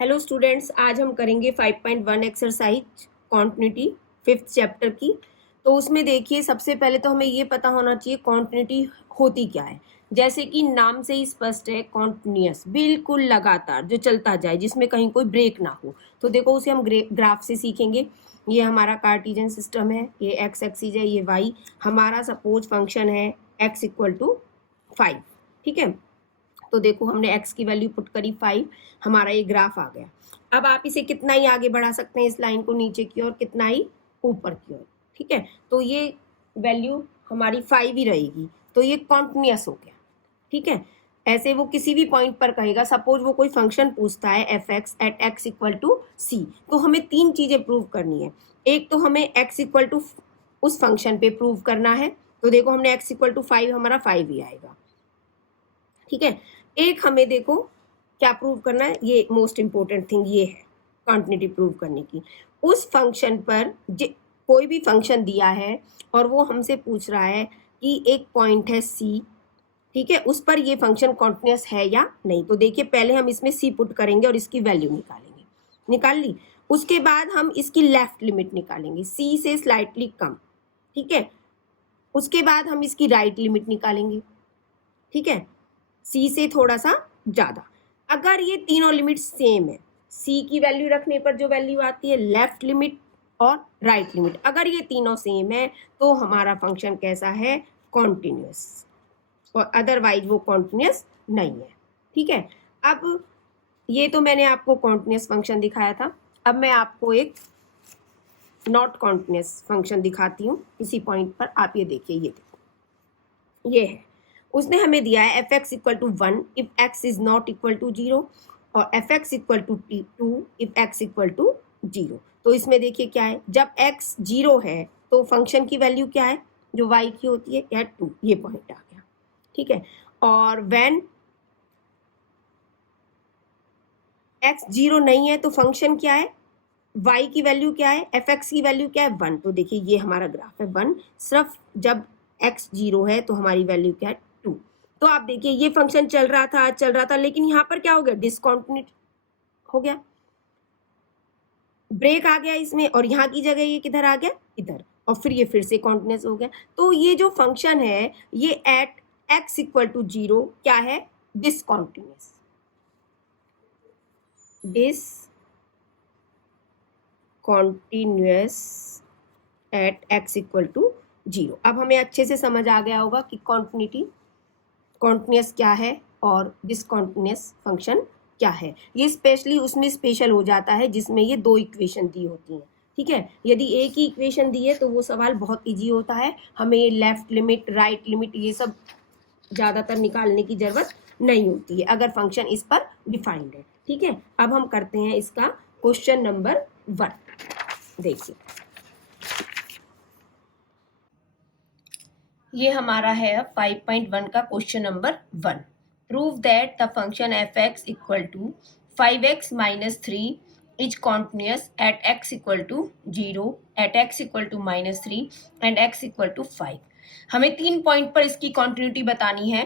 Hello students, आज हम करेंगे 5.1 एक्सरसाइज कॉन्टिन्यूटी 5th चैप्टर की। तो उसमें देखिए, सबसे पहले तो हमें ये पता होना चाहिए कॉन्टिन्यूटी होती क्या है। जैसे कि नाम से ही स्पष्ट है, कॉन्टिन्यूअस, बिल्कुल लगातार जो चलता जाए, जिसमें कहीं कोई ब्रेक ना हो। तो देखो, उसे हम ग्राफ से सीखेंगे। ये हमारा कार्टेशियन सिस्टम है, ये एक्स एक्सिस है, ये वाई। हमारा सपोज फंक्शन है एक्स इक्वल टू 5, ठीक है। तो देखो, हमने x की वैल्यू पुट करी 5, हमारा ये ग्राफ आ गया। अब आप इसे कितना ही आगे बढ़ा सकते हैं, इस लाइन को नीचे की ओर, कितना ही ऊपर की ओर, ठीक है। तो ये वैल्यू हमारी 5 ही रहेगी, तो ये कॉन्टिन्यूअस हो गया, ठीक है। ऐसे वो किसी भी पॉइंट पर कहेगा, सपोज वो कोई फंक्शन पूछता है f x at x equal to c, तो हमें 3 चीजें प्रूव करनी है। एक तो हमें एक्स इक्वल टू उस फंक्शन पे प्रूव करना है। तो देखो, हमने एक्स इक्वल टू 5, हमारा 5 ही आएगा, ठीक है। एक हमें देखो क्या प्रूव करना है, ये मोस्ट इंपॉर्टेंट थिंग ये है कॉन्टिन्यूटी प्रूव करने की। उस फंक्शन पर कोई भी फंक्शन दिया है और वो हमसे पूछ रहा है कि एक पॉइंट है सी, ठीक है, उस पर ये फंक्शन कॉन्टिन्यूअस है या नहीं। तो देखिए, पहले हम इसमें सी पुट करेंगे और इसकी वैल्यू निकालेंगे। निकाल ली। उसके बाद हम इसकी लेफ्ट लिमिट निकालेंगे, सी से स्लाइटली कम, ठीक है। उसके बाद हम इसकी राइट लिमिट निकालेंगे, ठीक है, सी से थोड़ा सा ज़्यादा। अगर ये तीनों लिमिट सेम है, सी की वैल्यू रखने पर जो वैल्यू आती है, लेफ्ट लिमिट और राइट लिमिट, अगर ये तीनों सेम है तो हमारा फंक्शन कैसा है, कॉन्टिन्यूअस, और अदरवाइज वो कॉन्टिन्यूअस नहीं है, ठीक है। अब ये तो मैंने आपको कॉन्टिन्यूअस फंक्शन दिखाया था। अब मैं आपको एक नॉट कॉन्टिन्यूअस फंक्शन दिखाती हूँ इसी पॉइंट पर। आप ये देखिए, ये देखो, ये है, उसने हमें दिया है f x equal to 1 if x is not equal to 0 और f x equal to 2 if x equal to 0। तो इसमें देखिए क्या है, जब x 0 है तो फंक्शन की वैल्यू क्या है, जो y की होती है, क्या है, 2। ये पॉइंट आ गया, ठीक है। और व्हेन x 0 नहीं है तो फंक्शन क्या है, y की वैल्यू क्या है, एफ एक्स की वैल्यू क्या है, 1। तो देखिए, ये हमारा ग्राफ है 1। सिर्फ जब x 0 है तो हमारी वैल्यू क्या है, 2। तो आप देखिए, ये फंक्शन चल रहा था, लेकिन यहाँ पर क्या हो गया, डिसकंटिन्यूट हो गया, ब्रेक आ गया इसमें, और यहाँ की जगह ये किधर आ गया, इधर, और फिर ये फिर से कॉन्टिन्यूस हो गया। तो ये जो फंक्शन है, ये एट x इक्वल टू 0 क्या है, discontinuous, discontinuous at x equal to 0। अब हमें अच्छे से समझ आ गया होगा कि कॉन्टिन्यूस क्या है और डिसकंटिन्यूस फंक्शन क्या है। ये स्पेशली उसमें स्पेशल हो जाता है जिसमें ये 2 इक्वेशन दी होती हैं, ठीक है। यदि एक ही इक्वेशन दी है तो वो सवाल बहुत इजी होता है, हमें लेफ्ट लिमिट, राइट लिमिट, ये सब ज़्यादातर निकालने की ज़रूरत नहीं होती है अगर फंक्शन इस पर डिफाइंड है, ठीक है। अब हम करते हैं इसका क्वेश्चन नंबर 1। देखिए, ये हमारा है 5.1 का question number 1। Prove that the function f x equal to 5x minus 3 is continuous at x equal to 0, at x equal to minus 3 and x equal to 5। हमें 3 पॉइंट पर इसकी कॉन्टिन्यूटी बतानी है।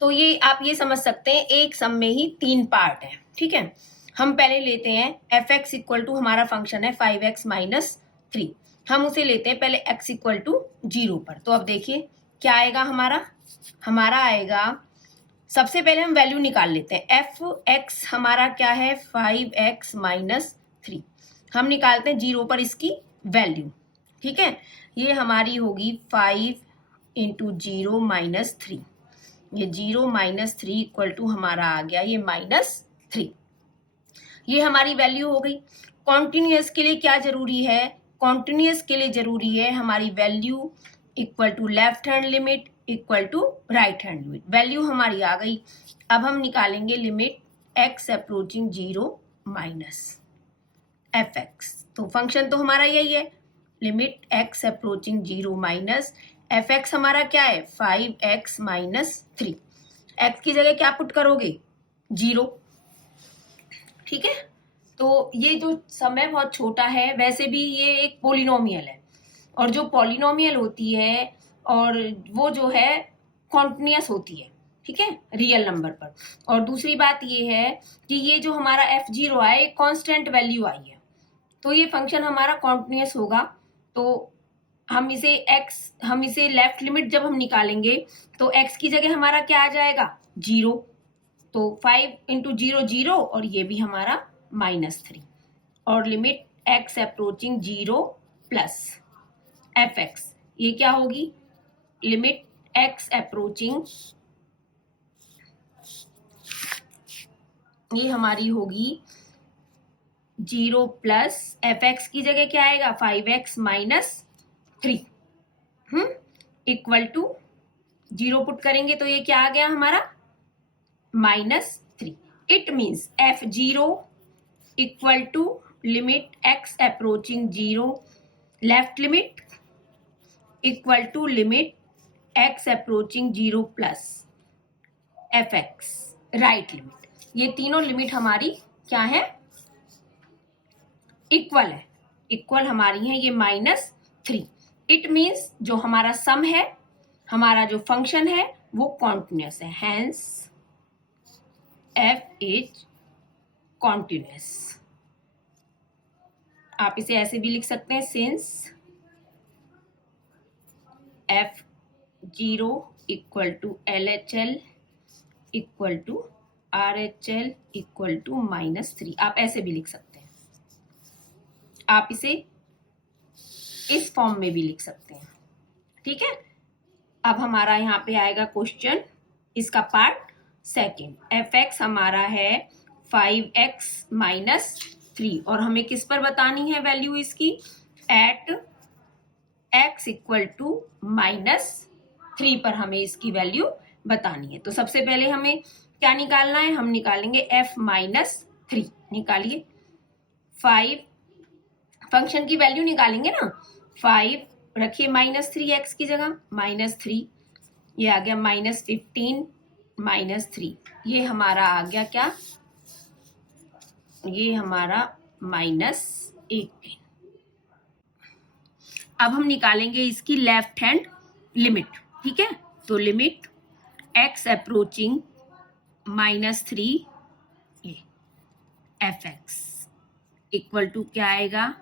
तो ये आप ये समझ सकते हैं, एक सम में ही 3 पार्ट है, ठीक है। हम पहले लेते हैं एफ एक्स इक्वल टू, हमारा फंक्शन है 5x माइनस 3, हम उसे लेते हैं पहले x इक्वल टू 0 पर। तो अब देखिए क्या आएगा, हमारा आएगा, सबसे पहले हम वैल्यू निकाल लेते हैं। एफ एक्स हमारा क्या है, 5x माइनस 3, हम निकालते हैं 0 पर इसकी वैल्यू, ठीक है। ये हमारी होगी 5 इंटू 0 माइनस 3, ये 0 माइनस 3 इक्वल टू हमारा आ गया ये -3। ये हमारी वैल्यू हो गई। कॉन्टिन्यूअस के लिए क्या जरूरी है, कॉन्टिन्यूअस के लिए जरूरी है हमारी value equal to left hand limit equal to right hand limit. Value हमारी आ गई। अब हम निकालेंगे limit x approaching 0 minus f x. तो फंक्शन तो हमारा यही है, limit x approaching 0 minus f x हमारा क्या है, 5x माइनस 3। x की जगह क्या पुट करोगे, 0, ठीक है। तो ये जो समय बहुत छोटा है, वैसे भी ये एक पोलिनोमियल है, और जो पॉलिनोमियल होती है और वो जो है कॉन्टिन्यूअस होती है, ठीक है, रियल नंबर पर। और दूसरी बात ये है कि ये जो हमारा f0 आया एक कांस्टेंट वैल्यू आई है, तो ये फंक्शन हमारा कॉन्टिन्यूअस होगा। तो हम इसे लेफ्ट लिमिट जब हम निकालेंगे तो x की जगह हमारा क्या आ जाएगा, 0। तो 5 इंटू 0 0, और ये भी हमारा -3, और limit x approaching 0 plus fx, ये क्या होगी, लिमिट x अप्रोचिंग, ये हमारी होगी 0 प्लस fx की जगह क्या आएगा, 5x -3 इक्वल टू 0 पुट करेंगे तो ये क्या आ गया हमारा, -3। It means f0 equal to limit x approaching 0 left limit equal to limit x approaching 0 plus fx right limit. ये तीनों लिमिट हमारी क्या है, इक्वल है, इक्वल हमारी है ये -3। इट मीन्स जो हमारा सम है, हमारा जो फंक्शन है वो कॉन्टिन्यूअस है, हैंस f इज कॉन्टिन्यूअस। आप इसे ऐसे भी लिख सकते हैं, since f0 equal to LHL equal to RHL equal to -3, आप ऐसे भी लिख सकते हैं, आप इसे इस फॉर्म में भी लिख सकते हैं। ठीक है, अब हमारा यहाँ पे आएगा क्वेश्चन, इसका पार्ट सेकेंड। fx हमारा है 5x -3, और हमें किस पर बतानी है वैल्यू इसकी, एट x इक्वल टू -3 पर हमें इसकी वैल्यू बतानी है। तो सबसे पहले हमें क्या निकालना है, हम निकालेंगे f-3, निकालिए 5, फंक्शन की वैल्यू निकालेंगे ना, 5 रखिए -3x की जगह, -3, ये आ गया -15 -3, ये हमारा आ गया क्या, ये हमारा -18। अब हम निकालेंगे इसकी लेफ्ट हैंड लिमिट। ठीक है, तो लिमिट x अप्रोचिंग -3 ये fx इक्वल टू क्या आएगा,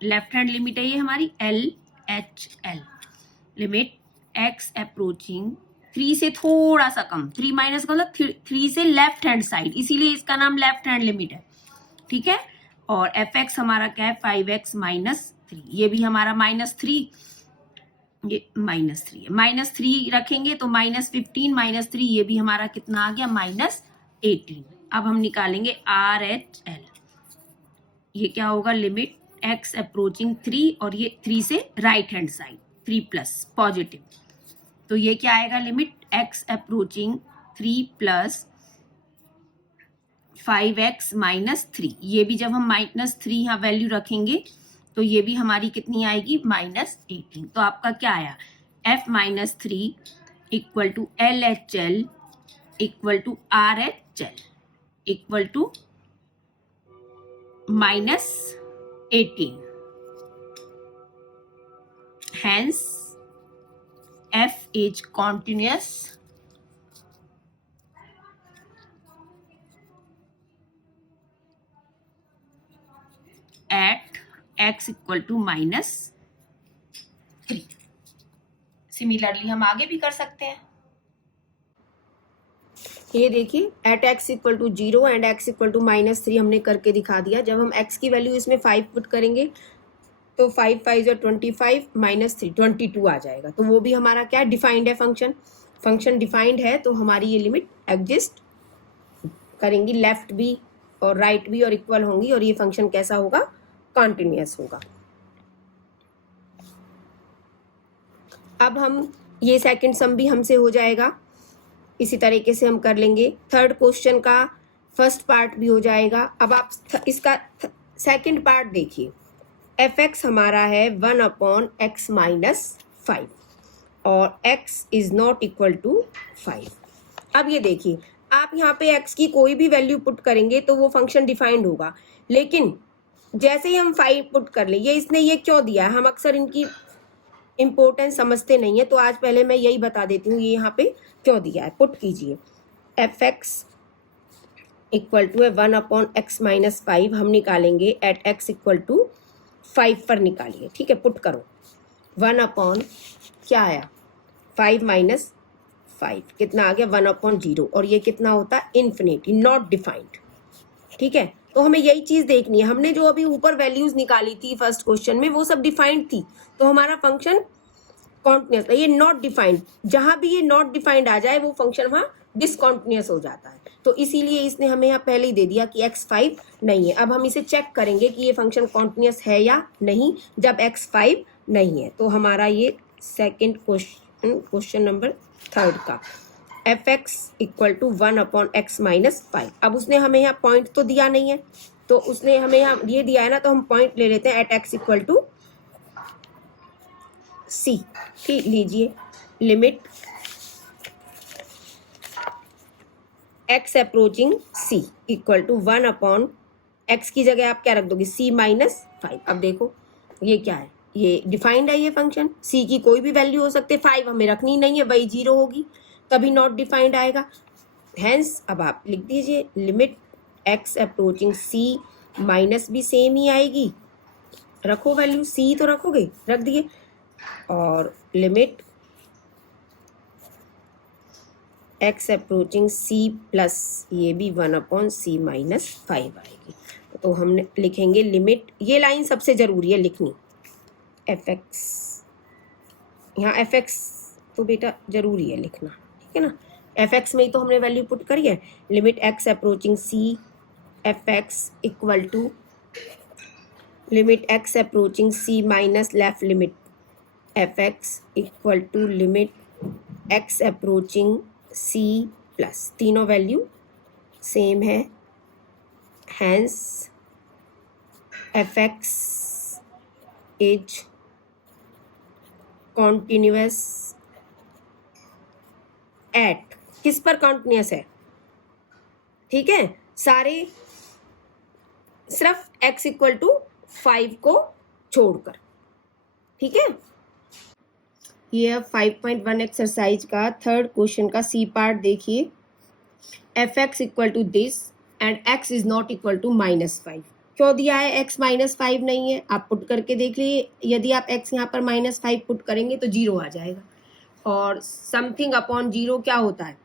लेफ्ट हैंड लिमिट है ये हमारी LHL, लिमिट x अप्रोचिंग 3 से थोड़ा सा कम, 3 माइनस का मतलब 3 से लेफ्ट हैंड साइड, इसीलिए इसका नाम लेफ्ट हैंड लिमिट है। ठीक है, और fx हमारा क्या है, 5x -3, ये भी हमारा -3, ये -3 है, -3 रखेंगे तो -15 -3, ये भी हमारा कितना आ गया, -18। अब हम निकालेंगे RHL, ये क्या होगा, लिमिट x अप्रोचिंग 3, और ये 3 से right hand side 3 plus positive, तो ये क्या आएगा, limit x approaching 3 plus 5x -3, ये भी जब हम -3 यहाँ वैल्यू रखेंगे तो ये भी हमारी कितनी आएगी, -18। तो आपका क्या आया, f-3 equal to LHL equal to RHL equal to -18, hence f is continuous at x equal to -3। Similarly हम आगे भी कर सकते हैं, ये देखिए at x equal to 0 and x equal to -3 हमने करके दिखा दिया। जब हम x की वैल्यू इसमें 5 पुट करेंगे तो 5 5 जो 25 -3 22 आ जाएगा, तो वो भी हमारा क्या डिफाइंड है, फंक्शन डिफाइंड है, तो हमारी ये लिमिट एग्जिस्ट करेंगी, लेफ्ट भी और राइट भी और इक्वल होंगी, और ये फंक्शन कैसा होगा, कॉन्टिन्यूअस होगा। अब हम ये सेकंड सम भी हमसे हो जाएगा, इसी तरीके से हम कर लेंगे। थर्ड क्वेश्चन का फर्स्ट पार्ट भी हो जाएगा। अब आप इसका सेकंड पार्ट देखिए, fx हमारा है 1/x - 5 और x is not equal to 5। अब ये देखिए, आप यहाँ पे x की कोई भी वैल्यू पुट करेंगे तो वो फंक्शन डिफाइंड होगा, लेकिन जैसे ही हम 5 पुट कर ले, ये इसने ये क्यों दिया है, हम अक्सर इम्पोर्टेंस समझते नहीं है, तो आज पहले मैं यही बता देती हूँ ये यहाँ पे क्यों दिया है। पुट कीजिए एफ एक्स इक्वल टू है 1/x-5 हम निकालेंगे एट x इक्वल टू 5 पर निकालिए, ठीक है। पुट करो 1 क्या आया 5 माइनस 5 कितना आ गया 1/0 और ये कितना होता है इन्फिनिटी, नॉट डिफाइंड, ठीक है। तो हमें यही चीज देखनी है। हमने जो अभी ऊपर वैल्यूज निकाली थी फर्स्ट क्वेश्चन में वो सब डिफाइंड थी, तो हमारा फंक्शन कॉन्टिन्यूस है। ये नॉट डिफाइंड, जहां भी ये नॉट डिफाइंड आ जाए वो फंक्शन वहां डिसकॉन्टिन्यूस हो जाता है। तो इसीलिए इसने हमें यहाँ पहले ही दे दिया कि x5 नहीं है। अब हम इसे चेक करेंगे कि ये फंक्शन कॉन्टिन्यूस है या नहीं जब x5 नहीं है। तो हमारा ये सेकेंड क्वेश्चन नंबर 3 का F x equal to 1/x-5। अब उसने हमें यहाँ पॉइंट तो दिया नहीं है, तो उसने हमें यहाँ ये दिया है ना, तो हम पॉइंट ले लेते हैं at x equal to c। ठीक, लीजिए limit x approaching c equal to 1/x की जगह आप क्या रख दोगे c-5। अब देखो ये क्या है, ये डिफाइंड है ये फंक्शन, c की कोई भी वैल्यू हो सकती है, 5 हमें रखनी नहीं है, वही 0 होगी तभी नॉट डिफाइंड आएगा। हेंस अब आप लिख दीजिए limit x approaching c minus भी सेम ही आएगी, रखो वैल्यू c तो रखोगे, रख दिए, और limit x approaching c plus ये भी 1/c-5 आएगी। तो हम लिखेंगे लिमिट, ये लाइन सबसे जरूरी है लिखनी, एफ एक्स, यहाँ एफ एक्स तो बेटा जरूरी है लिखना, ठीक है ना। एफ एक्स में ही तो हमने वैल्यू पुट करी है, limit x approaching c f x equal to limit x approaching c minus left limit f x equal to limit x approaching c plus, तीनों वैल्यू सेम है, hence f x is continuous at, किस पर continuous है, ठीक है, सारे सिर्फ x equal to 5 को छोड़कर, ठीक है। ये 5.1 एक्सरसाइज का 3rd क्वेश्चन का सी पार्ट देखिए। F x equal to this and x is not equal to -5। क्यों दिया है x -5 नहीं है, आप पुट करके देख लीजिए, यदि आप x यहाँ पर -5 पुट करेंगे तो 0 आ जाएगा, और समथिंग अपॉन 0 क्या होता है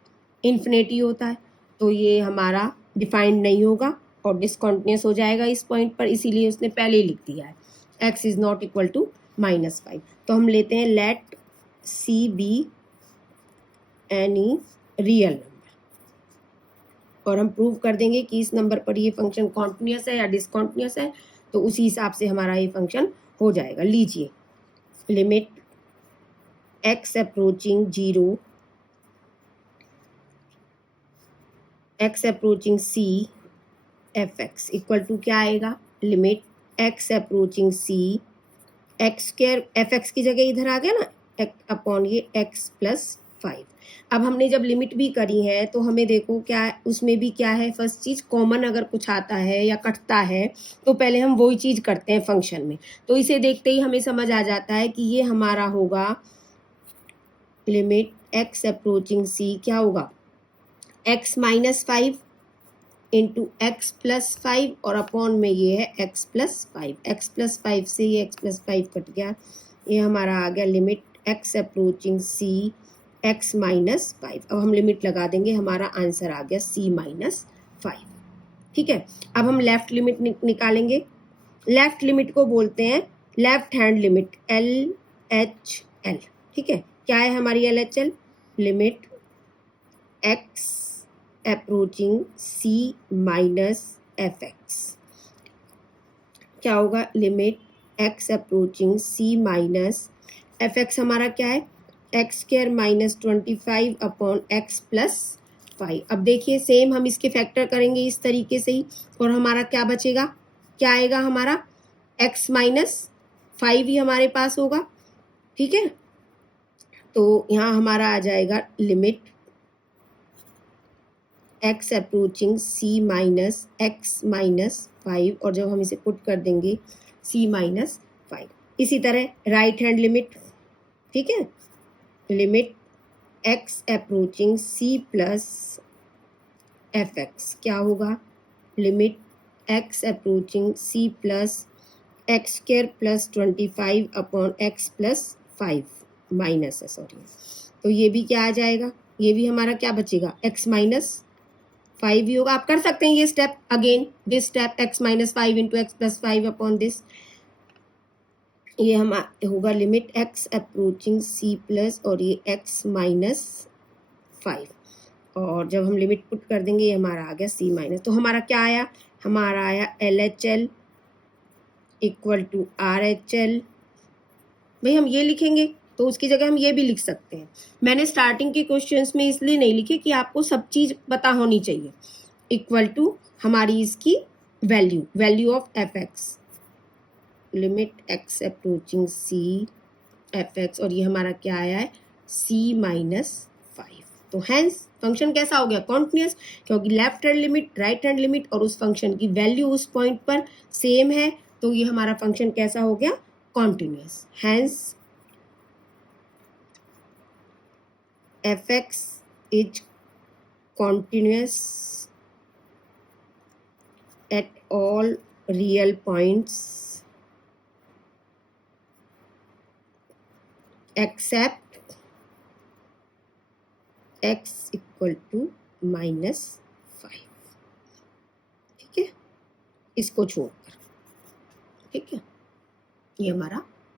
इन्फिनिटी होता है, तो ये हमारा डिफाइंड नहीं होगा और डिसकॉन्टिन्यूस हो जाएगा इस पॉइंट पर, इसीलिए उसने पहले ही लिख दिया है x is not equal to -5। तो हम लेते हैं let c be any real number, और हम प्रूव कर देंगे कि इस नंबर पर ये फंक्शन कॉन्टिन्यूस है या डिसकॉन्टिन्यूस है, तो उसी हिसाब से हमारा ये फंक्शन हो जाएगा। लीजिए limit x approaching 0 x approaching c f x equal to क्या आएगा, limit x approaching c x square, एफ एक्स की जगह इधर आ गया ना अपॉन ये x प्लस 5। अब हमने जब लिमिट भी करी है तो हमें देखो क्या उसमें भी क्या है, फर्स्ट चीज कॉमन अगर कुछ आता है या कटता है तो पहले हम वही चीज करते हैं फंक्शन में, तो इसे देखते ही हमें समझ आ जाता है कि ये हमारा होगा लिमिट x अप्रोचिंग c क्या होगा x-5 इंटू x प्लस 5 और अपॉन में ये है x प्लस 5, x प्लस 5 से ये x प्लस 5 कट गया, ये हमारा आ गया limit x approaching c x-5। अब हम लिमिट लगा देंगे, हमारा आंसर आ गया c-5, ठीक है। अब हम लेफ्ट लिमिट निकालेंगे, लेफ्ट लिमिट को बोलते हैं लेफ्ट हैंड लिमिट LHL, ठीक है। क्या है हमारी LHL, limit x approaching c minus f x, क्या होगा limit x approaching c minus f x, हमारा क्या है x square minus 25 upon x plus 5। अब देखिए सेम हम इसके फैक्टर करेंगे इस तरीके से ही, और हमारा क्या बचेगा, क्या आएगा हमारा x -5 ही हमारे पास होगा, ठीक है। तो यहाँ हमारा आ जाएगा limit x approaching c minus x minus 5, और जब हम इसे पुट कर देंगे c -5। इसी तरह राइट हैंड लिमिट ठीक है, limit x approaching c plus F x क्या होगा, limit x approaching c plus x square plus 25 upon x plus 5 minus है, सॉरी, तो ये भी क्या आ जाएगा, ये भी हमारा क्या बचेगा, x माइनस 5 ही होगा। आप कर सकते हैं ये step again, this step x minus 5 into x plus 5 upon this, ये हम होगा limit x approaching c plus और ये x माइनस 5, और जब हम लिमिट पुट कर देंगे ये हमारा आ गया c माइनस, तो हमारा क्या आया, हमारा आया LHL इक्वल टू RHL। भाई हम ये लिखेंगे तो उसकी जगह हम ये भी लिख सकते हैं। मैंने स्टार्टिंग के क्वेश्चंस में इसलिए नहीं लिखे कि आपको सब चीज़ पता होनी चाहिए। इक्वल टू हमारी इसकी value of f x, limit x approaching c f x, और ये हमारा क्या आया है सी माइनस 5। तो हैंस फंक्शन कैसा हो गया, कॉन्टिन्यूस, क्योंकि left hand limit right hand limit और उस फंक्शन की वैल्यू उस पॉइंट पर सेम है, तो ये हमारा फंक्शन कैसा हो गया, continuous. Hence fx is continuous at all real points except x equal to minus 5, ठीक है, इसको छोड़कर, ठीक है, ये हमारा